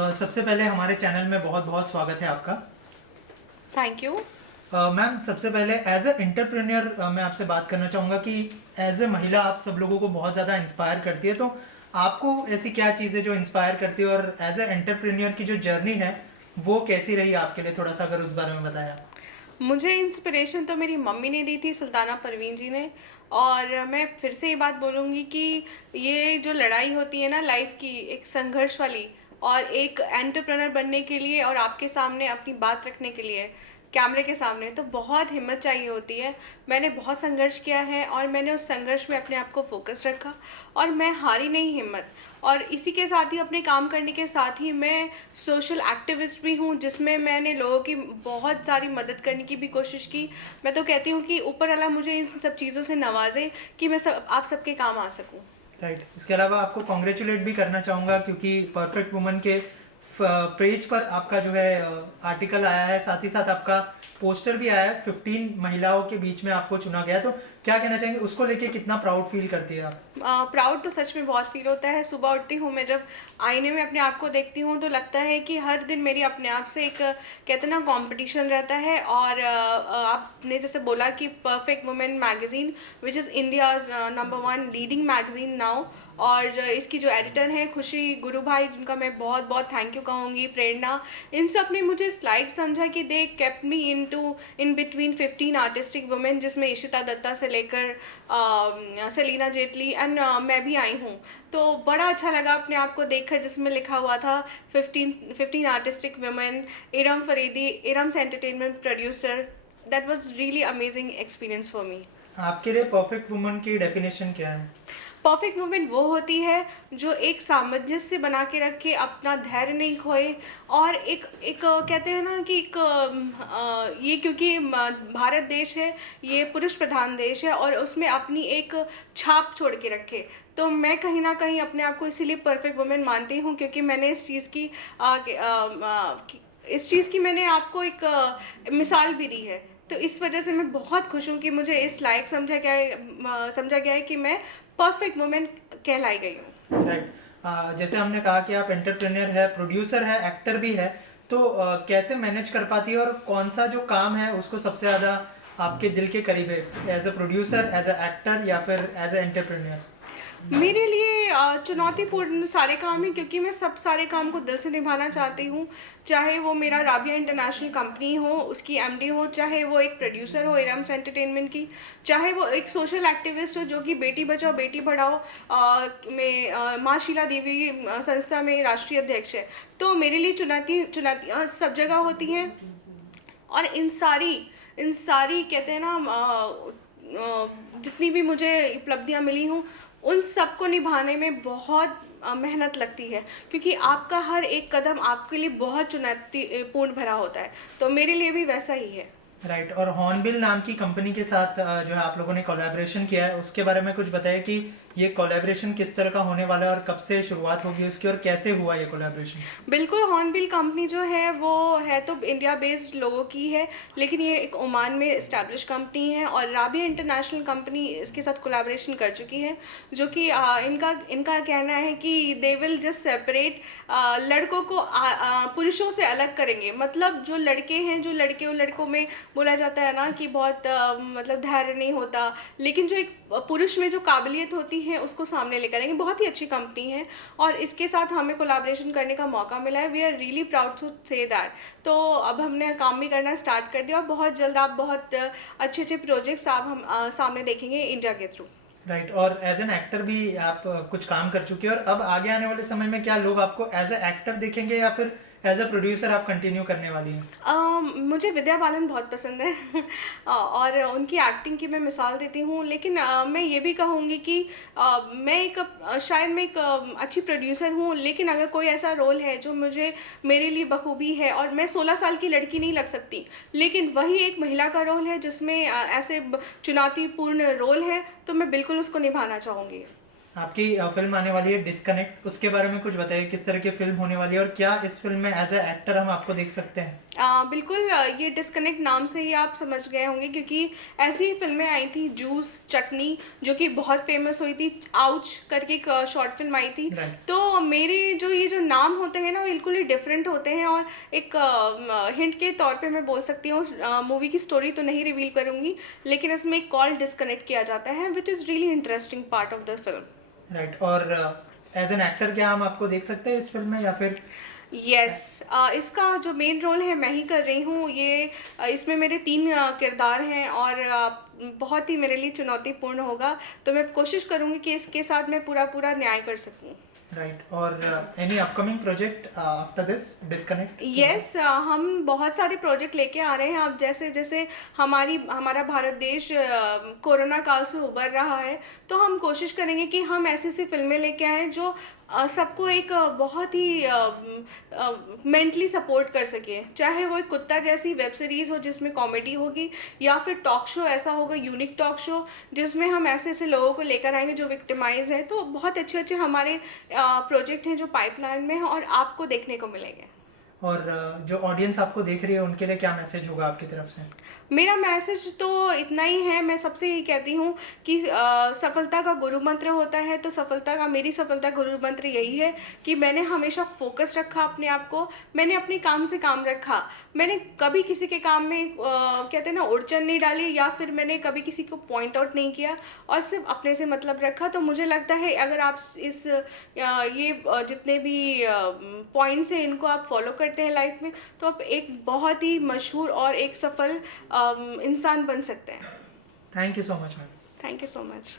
सबसे पहले हमारे चैनल में बहुत बहुत स्वागत है आपका। Thank you. मैम, सबसे पहले एज ए एंटरप्रेन्योर मैं आपसे बात करना चाहूँगा कि एज ए महिला आप सब लोगों को बहुत ज़्यादा इंस्पायर करती है, तो आपको ऐसी क्या चीज़ें जो इंस्पायर करती है और एज ए एंटरप्रेन्योर की जो जर्नी है वो कैसी रही आपके लिए, थोड़ा सा अगर उस बारे में बताया। मुझे इंस्पिरेशन तो मेरी मम्मी ने दी थी, सुल्ताना परवीन जी ने। और मैं फिर से ये बात बोलूँगी कि ये जो लड़ाई होती है ना लाइफ की, एक संघर्ष वाली, और एक एंटरप्रेनर बनने के लिए और आपके सामने अपनी बात रखने के लिए कैमरे के सामने, तो बहुत हिम्मत चाहिए होती है। मैंने बहुत संघर्ष किया है और मैंने उस संघर्ष में अपने आप को फोकस रखा और मैं हारी नहीं हिम्मत। और इसी के साथ ही अपने काम करने के साथ ही मैं सोशल एक्टिविस्ट भी हूँ, जिसमें मैंने लोगों की बहुत सारी मदद करने की भी कोशिश की। मैं तो कहती हूँ कि ऊपर वाला मुझे इन सब चीज़ों से नवाजे कि मैं आप सबके काम आ सकूँ। राइट। इसके अलावा आपको कॉन्ग्रेचुलेट भी करना चाहूँगा क्योंकि परफेक्ट वुमन के पेज पर आपका जो है आर्टिकल आया है, साथ ही साथ आपका पोस्टर भी आया है, 15 महिलाओं के बीच में आपको चुना गया। तो क्या कहना चाहेंगे, उसको लेके कितना प्राउड फील करती है आप? प्राउड तो सच में बहुत फील होता है। सुबह उठती हूँ मैं, जब आईने में अपने आप को देखती हूँ तो लगता है कि हर दिन मेरी अपने आप से एक कहते हैं ना कंपटीशन रहता है। और आपने जैसे बोला कि perfect women magazine which is India's number 1 leading magazine now, और इसकी जो एडिटर हैं खुशी गुरु भाई, जिनका मैं बहुत बहुत थैंक यू कहूँगी, प्रेरणा, इन सब ने मुझे इस लायक समझा कि they kept me in between 15 artistic women, जिसमें इशिता दत्ता से लेकर सेलिना जेटली एंड मैं भी आई हूँ। तो बड़ा अच्छा लगा अपने आप को देखकर, जिसमें लिखा हुआ था 15 artistic women, Iram Faridi, Iram's entertainment producer. That was really amazing experience for me. आपके लिए परफेक्ट वुमन की डेफिनेशन क्या है? परफेक्ट वुमेन वो होती है जो एक सामंजस्य बना के रखे, अपना धैर्य नहीं खोए, और एक एक कहते हैं ना कि एक ये क्योंकि भारत देश है, ये पुरुष प्रधान देश है, और उसमें अपनी एक छाप छोड़ के रखे। तो मैं कहीं ना कहीं अपने आप को इसीलिए परफेक्ट वुमेन मानती हूँ, क्योंकि मैंने इस चीज़ की मैंने आपको एक मिसाल भी दी है। तो इस वजह से मैं बहुत खुश हूँ कि मुझे इस लायक समझा गया है कि मैं परफेक्ट वुमेन कहलाई गई हूँ। राइट। जैसे हमने कहा कि आप एंटरप्रेन्योर है, प्रोड्यूसर है, एक्टर भी है, तो कैसे मैनेज कर पाती है और कौन सा जो काम है उसको सबसे ज़्यादा आपके दिल के करीब है, as a producer, as a actor या फिर एज ए एंटरप्रेन्योर? मेरे लिए चुनौतीपूर्ण सारे काम हैं, क्योंकि मैं सब सारे काम को दिल से निभाना चाहती हूँ। चाहे वो मेरा राबिया इंटरनेशनल कंपनी हो, उसकी एमडी हो, चाहे वो एक प्रोड्यूसर हो इरम्स एंटरटेनमेंट की, चाहे वो एक सोशल एक्टिविस्ट हो जो कि बेटी बचाओ बेटी पढ़ाओ में माँ शीला देवी संस्था में राष्ट्रीय अध्यक्ष है। तो मेरे लिए चुनौती सब जगह होती हैं। और इन सारी कहते हैं ना जितनी भी मुझे उपलब्धियां मिली हूँ, उन सबको निभाने में बहुत मेहनत लगती है, क्योंकि आपका हर एक कदम आपके लिए बहुत चुनौतीपूर्ण भरा होता है। तो मेरे लिए भी वैसा ही है। राइट। और हॉर्नबिल नाम की कंपनी के साथ जो है आप लोगों ने कोलैबोरेशन किया है, उसके बारे में कुछ बताइए कि ये कोलैबोरेशन किस तरह का होने वाला है और कब से शुरुआत होगी उसकी और कैसे हुआ ये कोलैबोरेशन? बिल्कुल, हॉर्नबिल कंपनी जो है वो है तो इंडिया बेस्ड लोगों की है, लेकिन ये एक ओमान में इस्टेब्लिश कंपनी है, और राबिया इंटरनेशनल कंपनी इसके साथ कोलैबोरेशन कर चुकी है, जो कि इनका इनका कहना है कि दे विल जस्ट सेपरेट, लड़कों को पुरुषों से अलग करेंगे। मतलब जो लड़के हैं, जो लड़के और लड़कों में बोला जाता है ना कि बहुत मतलब धैर्य नहीं होता, लेकिन जो एक पुरुष में जो काबिलियत होती है उसको सामने लेकर आएंगे। बहुत ही अच्छी कंपनी है और इसके साथ हमें कोलैबोरेशन करने का मौका मिला है। We are really proud to say that. तो अब हमने काम भी करना स्टार्ट कर दिया, और बहुत जल्द आप बहुत अच्छे अच्छे प्रोजेक्ट्स आप हम सामने देखेंगे इंडिया के थ्रू। राइट। और एज एन एक्टर भी आप कुछ काम कर चुके हैं, और अब आगे आने वाले समय में क्या लोग आपको एज ए एक्टर देखेंगे या फिर एज ए प्रोड्यूसर आप कंटिन्यू करने वाली हैं? मुझे विद्या बालन बहुत पसंद है और उनकी एक्टिंग की मैं मिसाल देती हूँ, लेकिन मैं ये भी कहूँगी कि शायद मैं एक अच्छी प्रोड्यूसर हूँ, लेकिन अगर कोई ऐसा रोल है जो मेरे लिए बखूबी है, और मैं 16 साल की लड़की नहीं लग सकती, लेकिन वही एक महिला का रोल है जिसमें ऐसे चुनौतीपूर्ण रोल है, तो मैं बिल्कुल उसको निभाना चाहूँगी। आपकी फिल्म आने वाली है डिस्कनेक्ट, उसके बारे में कुछ बताइए, किस तरह की फिल्म होने वाली है और क्या इस फिल्म में एज ए एक्टर हम आपको देख सकते हैं? बिल्कुल, ये डिस्कनेक्ट नाम से ही आप समझ गए होंगे, क्योंकि ऐसी ही फिल्में आई थी, जूस, चटनी, जो कि बहुत फेमस हुई थी, आउच करके एक शॉर्ट फिल्म आई थी। Right. तो मेरे जो नाम होते हैं ना, वो बिल्कुल ही डिफरेंट होते हैं। और एक हिंट के तौर पे मैं बोल सकती हूँ, मूवी की स्टोरी तो नहीं रिवील करूँगी, लेकिन इसमें एक कॉल डिस्कनेक्ट किया जाता है, which is really interesting part of the film. Right. और एज एन एक्टर क्या हम आपको देख सकते हैं इस फिल्म में, या फिर? यस, इसका जो मेन रोल है मैं ही कर रही हूँ। ये इसमें मेरे 3 किरदार हैं, और बहुत ही मेरे लिए चुनौतीपूर्ण होगा, तो मैं कोशिश करूँगी कि इसके साथ मैं पूरा न्याय कर सकूँ। राइट। और any upcoming project after this disconnect? Yes, हम बहुत सारे प्रोजेक्ट लेके आ रहे हैं। अब जैसे जैसे हमारा भारत देश कोरोना काल से उबर रहा है, तो हम कोशिश करेंगे कि हम ऐसी ऐसी फिल्में लेके आएँ जो सबको एक बहुत ही मेंटली सपोर्ट कर सके। चाहे वो एक कुत्ता जैसी वेब सीरीज़ हो जिसमें कॉमेडी होगी, या फिर टॉक शो ऐसा होगा, यूनिक टॉक शो, जिसमें हम ऐसे ऐसे लोगों को लेकर आएंगे जो विक्टिमाइज हैं। तो बहुत अच्छे अच्छे हमारे प्रोजेक्ट हैं जो पाइपलाइन में हैं, और आपको देखने को मिलेंगे। और जो ऑडियंस आपको देख रही है उनके लिए क्या मैसेज होगा आपकी तरफ से? मेरा मैसेज तो इतना ही है, मैं सबसे यही कहती हूँ कि सफलता का गुरु मंत्र होता है, तो मेरी सफलता गुरु मंत्र यही है कि मैंने हमेशा फोकस रखा अपने आप को, मैंने अपने काम से काम रखा, मैंने कभी किसी के काम में कहते हैं ना उड़चन नहीं डाली, या फिर मैंने कभी किसी को पॉइंट आउट नहीं किया, और सिर्फ अपने से मतलब रखा। तो मुझे लगता है अगर आप जितने भी पॉइंट्स हैं इनको आप फॉलो करते हैं लाइफ में, तो आप एक बहुत ही मशहूर और एक सफल इंसान बन सकते हैं। Thank you so much ma'am. Thank you so much.